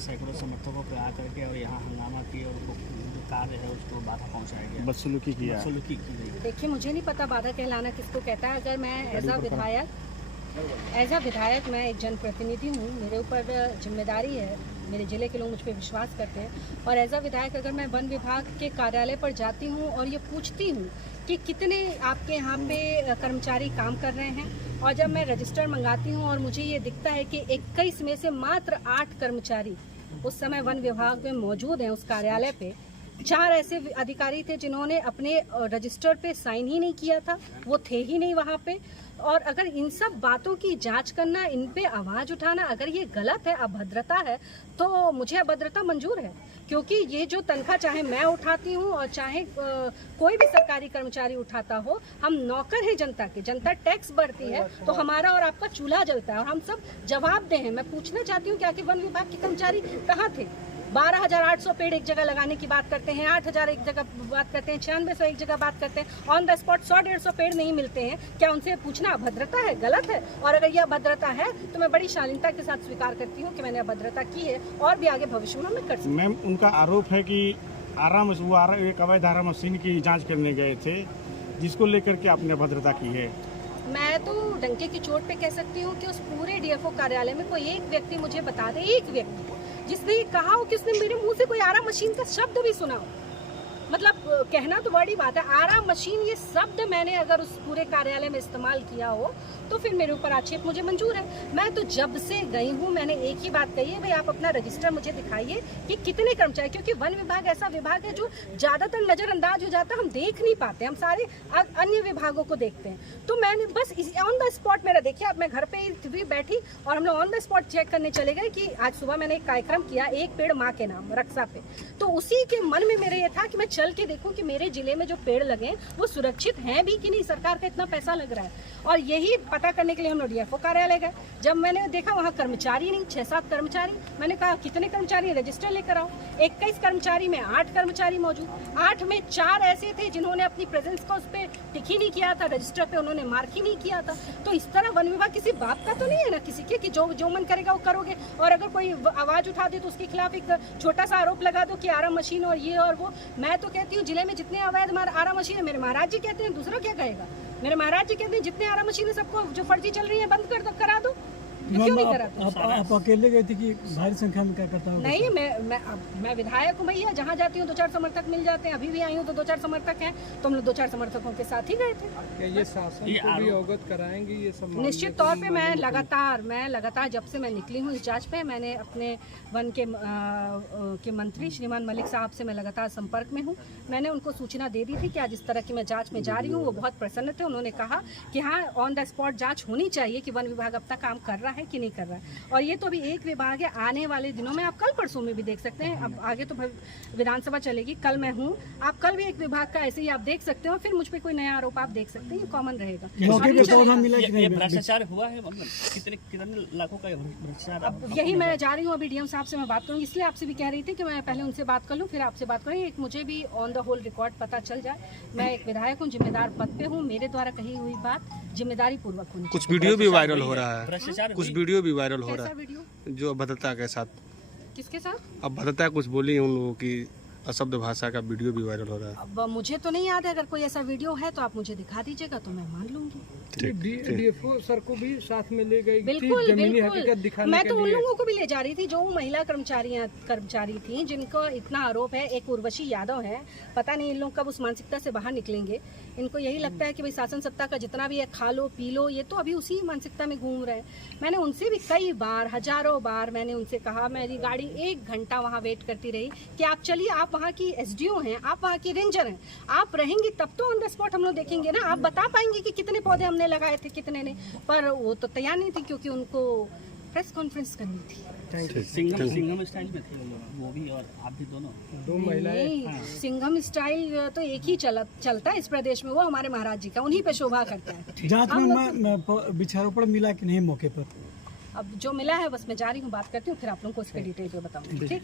सैकड़ों समर्थकों पे आकर के और यहाँ हंगामा किए और जो कार्य है उसको बाधा पहुँचाया गया, बदसलूकी किया, बदसलूकी की गई। देखिए, मुझे नहीं पता बाधा कहलाना किसको कहता है। अगर मैं एज अ विधायक मैं एक जनप्रतिनिधि हूँ, मेरे ऊपर जिम्मेदारी है, मेरे ज़िले के लोग मुझ पर विश्वास करते हैं। और एज अ विधायक अगर मैं वन विभाग के कार्यालय पर जाती हूँ और ये पूछती हूँ कि कितने आपके यहाँ पे कर्मचारी काम कर रहे हैं, और जब मैं रजिस्टर मंगाती हूँ और मुझे ये दिखता है कि 21 में से मात्र 8 कर्मचारी उस समय वन विभाग में मौजूद हैं उस कार्यालय पे, 4 ऐसे अधिकारी थे जिन्होंने अपने रजिस्टर पे साइन ही नहीं किया था, वो थे ही नहीं वहाँ पे। और अगर इन सब बातों की जांच करना, इन पे आवाज़ उठाना अगर ये गलत है, अभद्रता है, तो मुझे अभद्रता मंजूर है। क्योंकि ये जो तनख्वाह चाहे मैं उठाती हूँ और चाहे कोई भी सरकारी कर्मचारी उठाता हो, हम नौकर हैं जनता के, जनता टैक्स भरती है तो हमारा और आपका चूल्हा जलता है और हम सब जवाबदेह हैं। मैं पूछना चाहती हूँ कि आखिर वन विभाग के कर्मचारी कहाँ थे? 12,800 पेड़ एक जगह लगाने की बात करते हैं, 8,000 एक जगह बात करते हैं, 9600 एक जगह बात करते हैं, ऑन द स्पॉट 100-150 पेड़ नहीं मिलते हैं। क्या उनसे पूछना अभद्रता है? गलत है। और अगर यह अभद्रता है तो मैं बड़ी शालीनता के साथ स्वीकार करती हूँ कि मैंने अभद्रता की है और भी आगे भविष्य में मैं कर सकती हूँ। मैम, उनका आरोप है कि एक अवैध आरा मशीन की जाँच करने गए थे, जिसको लेकर के आपने अभद्रता की है। मैं तो डंके की चोट पे कह सकती हूँ कि उस पूरे DFO कार्यालय में कोई एक व्यक्ति मुझे बता दे, एक व्यक्ति जिसने ये कहा हो कि उसने मेरे मुंह से कोई आरा मशीन का शब्द भी सुना हो। मतलब कहना तो बड़ी बात है, आरा मशीन ये शब्द मैंने अगर उस पूरे कार्यालय में इस्तेमाल किया हो तो फिर मेरे ऊपर आक्षेप मुझे मंजूर है। मैं तो जब से गई हूँ मैंने एक ही बात कही है, भाई आप अपना रजिस्टर मुझे दिखाइए कि कितने कर्मचारी, क्योंकि वन विभाग ऐसा विभाग है जो ज़्यादातर नज़रअंदाज हो जाता है, हम देख नहीं पाते, हम सारे अन्य विभागों को देखते हैं। तो मैंने बस ऑन द स्पॉट मेरा देखिए, अब मैं घर पे ही बैठी और हम लोग ऑन द स्पॉट चेक करने चले गए कि आज सुबह मैंने एक कार्यक्रम किया, एक पेड़ माँ के नाम रक्षा पे, तो उसी के मन में मेरे ये था कि मैं चल के देखूं कि मेरे जिले में जो पेड़ लगे वो सुरक्षित हैं भी कि नहीं, सरकार का इतना पैसा लग रहा है। और यही पता करने के लिए हम लोग DFO कार्यालय गए। जब मैंने देखा वहाँ कर्मचारी नहीं, 6-7 कर्मचारी, मैंने कहा कितने कर्मचारी, रजिस्टर लेकर आओ। 21 कर्मचारी में 8 कर्मचारी मौजूद, 8 में 4 ऐसे थे जिन्होंने अपनी प्रेजेंस को उस पर टिक ही नहीं किया था, रजिस्टर पे उन्होंने मार्क ही नहीं किया था। तो इस तरह वन विभाग किसी बात का तो नहीं है ना किसी के कि जो मन करेगा वो करोगे, और अगर कोई आवाज़ उठा दे तो उसके खिलाफ एक छोटा सा आरोप लगा दो कि आरा मशीन और ये और वो। मैं तो कहती हूँ जिले में जितने अवैध आरा मशीन है, मेरे महाराज जी कहते हैं, दूसरा क्या कहेगा? मेरे महाराज जी कहते हैं जितने आरा मशीन है सबको जो फर्जी चल रही है बंद कर दो, करा दो। क्यों नहीं करा? आप अकेले गए थे कि भारी संख्या में क्या करता? नहीं, मैं विधायक हूँ भैया, जहाँ जाती हूँ 2-4 समर्थक मिल जाते हैं। अभी भी आई हूँ तो 2-4 समर्थक हैं, तो हम लोग 2-4 समर्थकों के साथ ही गए थे। क्या ये शासन को भी अवगत कराएंगे ये सब? निश्चित तौर पे मैं लगातार जब से मैं निकली हूँ इस जांच पे, मैंने अपने वन के मंत्री श्रीमान मलिक साहब से मैं लगातार संपर्क में हूँ। मैंने उनको सूचना दे दी थी कि आज इस तरह की मैं जांच में जा रही हूँ। वो बहुत प्रसन्न थे, उन्होंने कहा कि हाँ ऑन द स्पॉट जांच होनी चाहिए कि वन विभाग अपना काम कर रहा है कि नहीं कर रहा है। और ये तो अभी एक विभाग है, आने वाले दिनों में आप कल परसों में भी देख सकते हैं, अब आगे तो विधानसभा चलेगी, कल मैं हूँ, आप कल भी एक विभाग का ऐसे ही आप देख सकते हो, फिर मुझ पर कोई नया आरोप आप देख सकते हैं, ये कॉमन रहेगा। ये भ्रष्टाचार हुआ है, मतलब कितने लाखों का भ्रष्टाचार? अब यही मैं जा रही हूँ, अभी DM साहब से मैं बात करूँगी, इसलिए आपसे भी कह रही थी कि मैं पहले उनसे बात कर लूँ फिर आपसे बात करूँ, एक मुझे भी ऑन द होल रिकॉर्ड पता चल जाए। मैं एक विधायक हूँ, जिम्मेदार पद पे हूँ, मेरे द्वारा कही हुई बात जिम्मेदारी पूर्वक होनी। कुछ वीडियो भी वायरल हो रहा है, भ्रष्टाचार हो रहा है जो अभद्रता के साथ। किसके साथ? अभद्रता कुछ बोली उन लोगों की, अशब्द भाषा का वीडियो भी वायरल हो रहा है। अब मुझे तो नहीं याद है, अगर कोई ऐसा वीडियो है तो आप मुझे दिखा दीजिएगा तो मैं मान लूंगी। DFO सर को भी साथ में ले गई, बिल्कुल जमीनी हकीकत दिखाने मैं के तो उन लिए। लोगों को भी ले जा रही थी जो महिला कर्मचारी थी जिनको इतना आरोप है। एक उर्वशी यादव है, पता नहीं इन लोग कब उस मानसिकता से बाहर निकलेंगे। इनको यही लगता है कि भाई शासन सत्ता का जितना भी है खा लो पी लो, ये तो अभी उसी मानसिकता में घूम रहे हैं। मैंने उनसे भी कई बार, हजारों बार मैंने उनसे कहा, मेरी गाड़ी 1 घंटा वहाँ वेट करती रही कि आप चलिए, आप वहाँ की SDO हैं, आप वहाँ की रेंजर हैं, आप रहेंगी तब तो ऑन द स्पॉट हम लोग देखेंगे ना, आप बता पाएंगे कि कितने पौधे हमने लगाए थे कितने ने। पर वो तो तैयार नहीं थी क्योंकि उनको प्रेस कॉन्फ्रेंस करनी थी। सिंघम स्टाइल में थे वो भी और आप भी दोनों? 2 महिलाएं। सिंघम स्टाइल तो एक ही चलता है इस प्रदेश में, वो हमारे महाराज जी का, उन्हीं पे शोभा करता है। जांच में वृक्षारोपण मिला कि नहीं मौके पर? अब जो मिला है बस मैं जा रही हूँ, बात करती हूँ, फिर आप लोगों को उसके डिटेल पे बताऊंगी। ठीक।